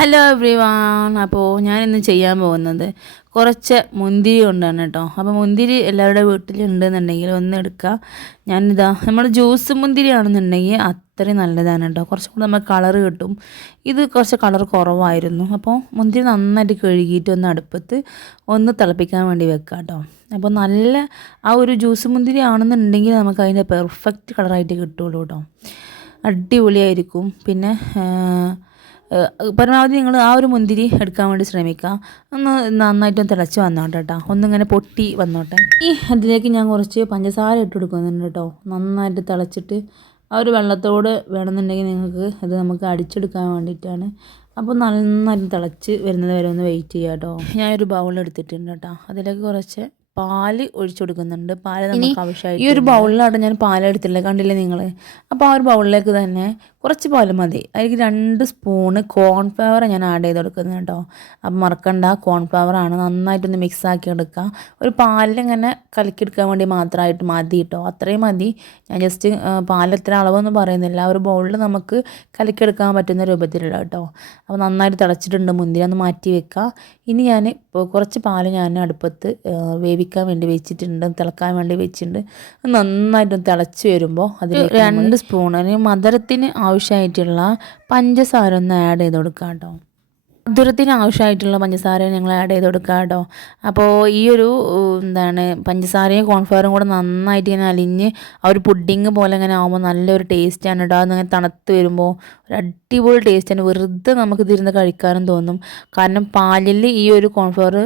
Hello every one. അപ്പോൾ ഞാനിന്ന് ചെയ്യാൻ പോകുന്നത് കുറച്ച് മുന്തിരി കൊണ്ടാണ് കേട്ടോ. അപ്പോൾ മുന്തിരി എല്ലാവരുടെ വീട്ടിലുണ്ടെന്നുണ്ടെങ്കിൽ ഒന്ന് എടുക്കുക. ഞാനിതാ നമ്മൾ ജ്യൂസ് മുന്തിരി ആണെന്നുണ്ടെങ്കിൽ അത്രയും നല്ലതാണ് കേട്ടോ. കുറച്ചും കൂടെ നമ്മൾ കളർ കിട്ടും. ഇത് കുറച്ച് കളർ കുറവായിരുന്നു. അപ്പോൾ മുന്തിരി നന്നായിട്ട് കഴുകിയിട്ട് ഒന്ന് അടുപ്പത്ത് ഒന്ന് തിളപ്പിക്കാൻ വേണ്ടി വെക്കുക കേട്ടോ. അപ്പോൾ നല്ല ആ ഒരു ജ്യൂസ് മുന്തിരി ആണെന്നുണ്ടെങ്കിൽ നമുക്ക് അതിൻ്റെ പെർഫെക്റ്റ് കളറായിട്ട് കിട്ടുള്ളൂ കേട്ടോ. അടിപൊളിയായിരിക്കും. പിന്നെ പരമാവധി നിങ്ങൾ ആ ഒരു മുന്തിരി എടുക്കാൻ വേണ്ടി ശ്രമിക്കുക. ഒന്ന് നന്നായിട്ടൊന്ന് തിളച്ച് വന്നോട്ടെ കേട്ടോ. ഒന്നിങ്ങനെ പൊട്ടി വന്നോട്ടെ. അതിലേക്ക് ഞാൻ കുറച്ച് പഞ്ചസാര ഇട്ട് കൊടുക്കുന്നുണ്ട് കേട്ടോ. നന്നായിട്ട് തിളച്ചിട്ട് ആ ഒരു വെള്ളത്തോട് വേണമെന്നുണ്ടെങ്കിൽ നിങ്ങൾക്ക് ഇത് നമുക്ക് അടിച്ചെടുക്കാൻ വേണ്ടിയിട്ടാണ്. അപ്പോൾ നന്നായിട്ട് തിളച്ച് വരുന്നത് വരെ ഒന്ന് വെയിറ്റ് ചെയ്യുക കേട്ടോ. ഞാനൊരു ബൗൾ എടുത്തിട്ടുണ്ട് കേട്ടോ. അതിലേക്ക് കുറച്ച് പാല് ഒഴിച്ചു കൊടുക്കുന്നുണ്ട്. പാല് നമുക്ക് ആവശ്യമായി. ഈ ഒരു ബൗളിലാണ് ഞാൻ പാലെടുത്തില്ല, കണ്ടില്ലേ നിങ്ങൾ. അപ്പോൾ ആ ഒരു ബൗളിലേക്ക് തന്നെ കുറച്ച് പാല് മതി. അതിലേക്ക് 2 സ്പൂണ് കോൺഫ്ലവർ ഞാൻ ആഡ് ചെയ്ത് കൊടുക്കുന്നത് കേട്ടോ. അപ്പം മറക്കണ്ട, കോൺഫ്ലവറാണ്. നന്നായിട്ടൊന്ന് മിക്സ് ആക്കി എടുക്കുക. ഒരു പാലിലിങ്ങനെ കലക്കിയെടുക്കാൻ വേണ്ടി മാത്രമായിട്ട് മതി കേട്ടോ. അത്രയും മതി. ഞാൻ ജസ്റ്റ് പാൽ എത്ര അളവൊന്നും പറയുന്നില്ല. ഒരു ബൗളിൽ നമുക്ക് കലക്കിയെടുക്കാൻ പറ്റുന്ന രൂപത്തിലുള്ള കേട്ടോ. അപ്പോൾ നന്നായിട്ട് തിളച്ചിട്ടുണ്ട്. മുന്തിരി ഒന്ന് മാറ്റി വെക്കുക. ഇനി ഞാൻ ഇപ്പോൾ കുറച്ച് പാല് ഞാൻ അടുപ്പത്ത് വേവിക്കാൻ വേണ്ടി വെച്ചിട്ടുണ്ട്, തിളക്കാൻ വേണ്ടി വെച്ചിട്ടുണ്ട്. നന്നായിട്ട് തിളച്ച് വരുമ്പോൾ അതിൽ 2 സ്പൂൺ മധുരത്തിന് ആവശ്യമായിട്ടുള്ള പഞ്ചസാര ഒന്ന് ആഡ് ചെയ്ത് കൊടുക്കാം കേട്ടോ. മധുരത്തിന് ആവശ്യമായിട്ടുള്ള പഞ്ചസാര ഞങ്ങൾ ആഡ് ചെയ്ത് കൊടുക്കുക കേട്ടോ. അപ്പോൾ ഈ ഒരു പഞ്ചസാരയും കോൺഫ്ലവറും കൂടെ നന്നായിട്ട് ഇങ്ങനെ അലിഞ്ഞ് ആ ഒരു പുഡിങ് പോലെ ഇങ്ങനെ ആകുമ്പോൾ നല്ലൊരു ടേസ്റ്റാണ് കേട്ടോ. അതിങ്ങനെ തണുത്ത് വരുമ്പോൾ ഒരു അടിപൊളി ടേസ്റ്റാണ്. വെറുതെ നമുക്ക് ഇതിരുന്ന് കഴിക്കാനും തോന്നും. കാരണം പാലിൽ ഈ ഒരു കോൺഫ്ലവർ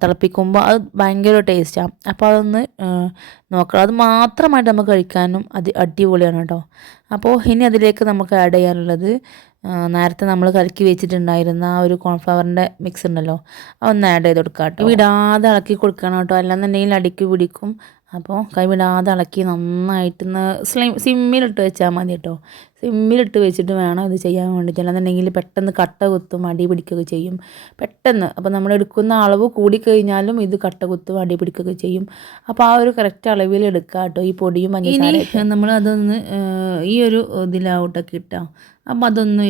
തിളപ്പിക്കുമ്പോൾ അത് ഭയങ്കര ടേസ്റ്റാണ്. അപ്പോൾ അതൊന്ന് നോക്കണം. അത് മാത്രമായിട്ട് നമുക്ക് കഴിക്കാനും അടിപൊളിയാണ് കേട്ടോ. അപ്പോൾ ഇനി അതിലേക്ക് നമുക്ക് ആഡ് ചെയ്യാനുള്ളത് നേരത്തെ നമ്മൾ കലക്കി വെച്ചിട്ടുണ്ടായിരുന്ന ആ ഒരു കോൺഫ്ലവറിൻ്റെ മിക്സ് ഉണ്ടല്ലോ, അതൊന്ന് ആഡ് ചെയ്ത് കൊടുക്കുക കേട്ടോ. വിടാതെ ഇളക്കി കൊടുക്കണം കേട്ടോ, അല്ലാന്നുണ്ടെങ്കിൽ അടിക്ക് പിടിക്കും. അപ്പോൾ കൈവിടാതെ ഇളക്കി നന്നായിട്ടൊന്ന് സിമ്മിലിട്ട് വെച്ചാൽ മതി കേട്ടോ. സിമ്മിലിട്ട് വെച്ചിട്ട് വേണം ഇത് ചെയ്യാൻ വേണ്ടിയിട്ട്. അല്ലാന്നുണ്ടെങ്കിൽ പെട്ടെന്ന് കട്ട കുത്തും, അടി പിടിക്കുകയൊക്കെ ചെയ്യും പെട്ടെന്ന്. അപ്പോൾ നമ്മൾ എടുക്കുന്ന അളവ് കൂടിക്കഴിഞ്ഞാലും ഇത് കട്ട കുത്തും, അടി പിടിക്കുകയൊക്കെ ചെയ്യും. അപ്പോൾ ആ ഒരു കറക്റ്റ് അളവിൽ എടുക്കുക കേട്ടോ ഈ പൊടിയും പഞ്ചസാരയും. നമ്മൾ അതൊന്ന് ഈ ഒരു ഇതിലാവട്ടൊക്കെ ഇട്ടാൽ അപ്പോൾ അതൊന്ന്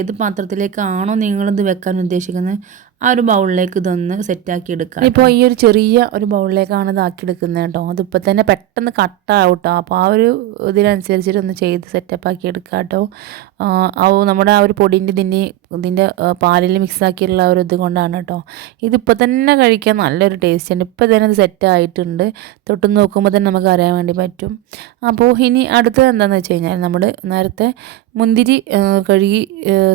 ഏത് പാത്രത്തിലേക്കാണോ നിങ്ങളിത് വെക്കാൻ ഉദ്ദേശിക്കുന്നത് ആ ഒരു ബൗളിലേക്ക് ഇതൊന്ന് സെറ്റാക്കി എടുക്കുക. ഇപ്പോൾ ഈ ഒരു ചെറിയ ഒരു ബൗളിലേക്കാണ് ഇതാക്കി എടുക്കുന്നത് കേട്ടോ. അതിപ്പോൾ തന്നെ പെട്ടെന്ന് കട്ടാവട്ടോ. അപ്പോൾ ആ ഒരു ഇതിനനുസരിച്ചിട്ടൊന്ന് ചെയ്ത് സെറ്റപ്പാക്കി എടുക്കുക കേട്ടോ. നമ്മുടെ ആ ഒരു പൊടിൻ്റെ ഇതിൻ്റെ പാലിൽ മിക്സാക്കിയിട്ടുള്ള ഒരു ഇത് കൊണ്ടാണ് കേട്ടോ. ഇതിപ്പോൾ തന്നെ കഴിക്കാൻ നല്ലൊരു ടേസ്റ്റ് ഉണ്ട്. ഇപ്പോൾ തന്നെ ഇത് സെറ്റായിട്ടുണ്ട്. തൊട്ട് നോക്കുമ്പോൾ തന്നെ നമുക്ക് അറിയാൻ വേണ്ടി പറ്റും. അപ്പോൾ ഇനി അടുത്തത് എന്താണെന്ന് വെച്ച് കഴിഞ്ഞാൽ നമ്മൾ നേരത്തെ മുന്തിരി കഴുകി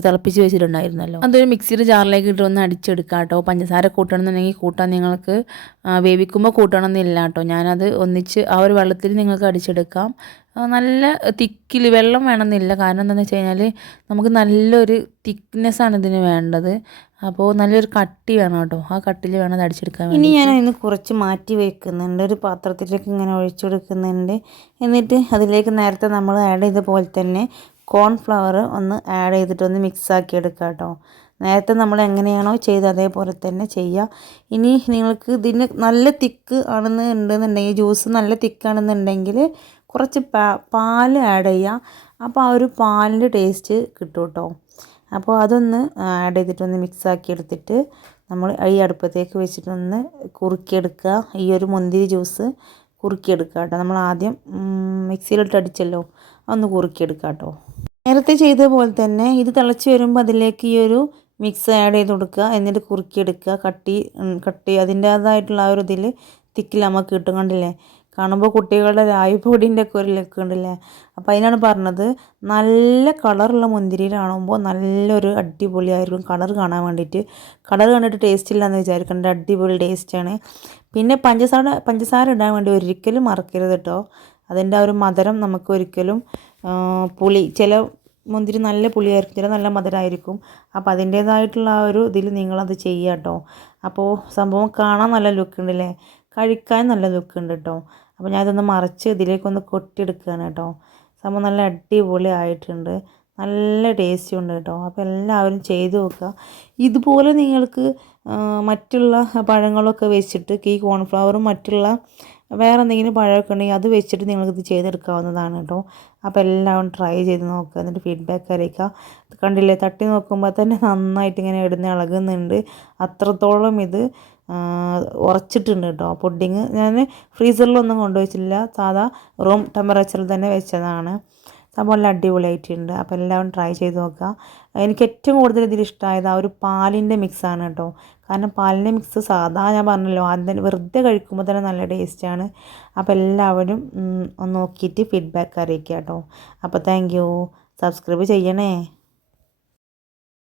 തിളപ്പിച്ച് വെച്ചിട്ടുണ്ടായിരുന്നല്ലോ, അതൊരു മിക്സിയുടെ ജാറിലേക്ക് ഇട്ട് ഒന്ന് അടിച്ചെടുക്കുക കേട്ടോ. പഞ്ചസാര കൂട്ടണമെന്നുണ്ടെങ്കിൽ കൂട്ടാൻ നിങ്ങൾക്ക് വേവിക്കുമ്പോൾ കൂട്ടണമെന്നില്ല കേട്ടോ. ഞാനത് ഒന്നിച്ച് ആ ഒരു വെള്ളത്തിൽ നിങ്ങൾക്ക് അടിച്ചെടുക്കാം. നല്ല തിക്കിൽ വെള്ളം വേണമെന്നില്ല. കാരണം എന്താണെന്ന് വെച്ച് കഴിഞ്ഞാൽ നമുക്ക് നല്ലൊരു തിക്നെസ്സാണ് ഇതിന് വേണ്ടത്. അപ്പോൾ നല്ലൊരു കട്ടി വേണം കേട്ടോ. ആ കട്ടിൽ വേണം അത് അടിച്ചെടുക്കാൻ വേണ്ടി. ഇനി ഞാൻ അതിന് കുറച്ച് മാറ്റി വെക്കുന്നുണ്ട്. ഒരു പാത്രത്തിലേക്ക് ഇങ്ങനെ ഒഴിച്ചു കൊടുക്കുന്നുണ്ട്. എന്നിട്ട് അതിലേക്ക് നേരത്തെ നമ്മൾ ആഡ് ചെയ്ത പോലെ തന്നെ കോൺഫ്ലവർ ഒന്ന് ആഡ് ചെയ്തിട്ടൊന്ന് മിക്സാക്കി എടുക്കുക കേട്ടോ. നേരത്തെ നമ്മൾ എങ്ങനെയാണോ ചെയ്ത് അതേപോലെ തന്നെ ചെയ്യുക. ഇനി നിങ്ങൾക്ക് ഇതിന് നല്ല തിക്ക് ഉണ്ടെന്നുണ്ടെങ്കിൽ ജ്യൂസ് നല്ല തിക്കാണെന്നുണ്ടെങ്കിൽ കുറച്ച് പാൽ ആഡ് ചെയ്യുക. അപ്പോൾ ആ ഒരു പാലിൻ്റെ ടേസ്റ്റ് കിട്ടും കേട്ടോ. അപ്പോൾ അതൊന്ന് ആഡ് ചെയ്തിട്ടൊന്ന് മിക്സാക്കി എടുത്തിട്ട് നമ്മൾ ഈ അടുപ്പത്തേക്ക് വെച്ചിട്ടൊന്ന് കുറുക്കിയെടുക്കുക. ഈ ഒരു മുന്തിരി ജ്യൂസ് കുറുക്കിയെടുക്കുക കേട്ടോ. നമ്മൾ ആദ്യം മിക്സിയിലിട്ട് അടിച്ചല്ലോ, ഒന്ന് കുറുക്കിയെടുക്കുക കേട്ടോ. നേരത്തെ ചെയ്ത പോലെ തന്നെ ഇത് തിളച്ച് വരുമ്പോൾ അതിലേക്ക് ഈ ഒരു മിക്സ് ആഡ് ചെയ്ത് കൊടുക്കുക. എന്നിട്ട് കുറുക്കിയെടുക്കുക. കട്ടി അതിൻ്റേതായിട്ടുള്ള ആ ഒരു ഇതിൽ തിക്കിൽ നമുക്ക് കിട്ടും. കണ്ടില്ലേ, കാണുമ്പോൾ കുട്ടികളുടെ രായ്പൊടിൻ്റെ ഒക്കെ ഒരു ലുക്ക് ഉണ്ടല്ലേ. അപ്പോൾ അതിനാണ് പറഞ്ഞത്, നല്ല കളറുള്ള മുന്തിരിയിലാണുമ്പോൾ നല്ലൊരു അടിപൊളിയായിരിക്കും കളർ കാണാൻ വേണ്ടിയിട്ട്. കളർ കണ്ടിട്ട് ടേസ്റ്റ് ഇല്ലയെന്ന് വിചാരിക്കേണ്ട, അടിപൊളി ടേസ്റ്റാണ്. പിന്നെ പഞ്ചസാര ഇടാൻ വേണ്ടി ഒരിക്കലും മറക്കരുത് കേട്ടോ. അതിൻ്റെ ആ ഒരു മധുരം നമുക്ക് ഒരിക്കലും പുളി, ചില മുന്തിരി നല്ല പുളിയായിരിക്കും, ചില നല്ല മധുരമായിരിക്കും. അപ്പോൾ അതിൻ്റേതായിട്ടുള്ള ആ ഒരു ഇതിൽ നിങ്ങളത് ചെയ്യുക കേട്ടോ. അപ്പോൾ സംഭവം കാണാൻ നല്ല ലുക്ക് ഉണ്ടല്ലേ, കഴിക്കാൻ നല്ല ലുക്ക് ഉണ്ട് കേട്ടോ. അപ്പോൾ ഞാൻ ഇതൊന്ന് മറിച്ച് ഇതിലേക്കൊന്ന് കൊട്ടിയെടുക്കുകയാണ് കേട്ടോ. സംഭവം നല്ല അടിപൊളി ആയിട്ടുണ്ട്, നല്ല ടേസ്റ്റും ഉണ്ട് കേട്ടോ. അപ്പോൾ എല്ലാവരും ചെയ്ത് നോക്കുക. ഇതുപോലെ നിങ്ങൾക്ക് മറ്റുള്ള പഴങ്ങളൊക്കെ വെച്ചിട്ട് ഈ കോൺഫ്ലവറും മറ്റുള്ള വേറെ എന്തെങ്കിലും പഴമൊക്കെ ഉണ്ടെങ്കിൽ അത് വെച്ചിട്ട് നിങ്ങൾക്കിത് ചെയ്തെടുക്കാവുന്നതാണ് കേട്ടോ. അപ്പോൾ എല്ലാവരും ട്രൈ ചെയ്ത് നോക്കുക, എന്നിട്ട് ഫീഡ്ബാക്ക് അറിയിക്കുക. കണ്ടില്ലേ, തട്ടി നോക്കുമ്പോൾ തന്നെ നന്നായിട്ട് ഇങ്ങനെ ഇടുന്ന ഇളകുന്നുണ്ട്. അത്രത്തോളം ഇത് ഉറച്ചിട്ടുണ്ട് കേട്ടോ പുഡിങ്. ഞാൻ ഫ്രീസറിലൊന്നും കൊണ്ടുവച്ചില്ല, സാധാ റൂം ടെമ്പറേച്ചറിൽ തന്നെ വെച്ചതാണ്. സംഭവം നല്ല അടിപൊളിയായിട്ടുണ്ട്. അപ്പോൾ എല്ലാവരും ട്രൈ ചെയ്ത് നോക്കുക. എനിക്ക് ഏറ്റവും കൂടുതൽ ഇതിൽ ഇഷ്ടമായത് ആ ഒരു പാലിൻ്റെ മിക്സാണ് കേട്ടോ. കാരണം പാലിൻ്റെ മിക്സ് സാധാ ഞാൻ പറഞ്ഞല്ലോ ആദ്യം തന്നെ വെറുതെ കഴിക്കുമ്പോൾ തന്നെ നല്ല ടേസ്റ്റാണ്. അപ്പോൾ എല്ലാവരും ഒന്ന് നോക്കിയിട്ട് ഫീഡ്ബാക്ക് അറിയിക്കുക കേട്ടോ. അപ്പോൾ താങ്ക് യു. സബ്സ്ക്രൈബ് ചെയ്യണേ.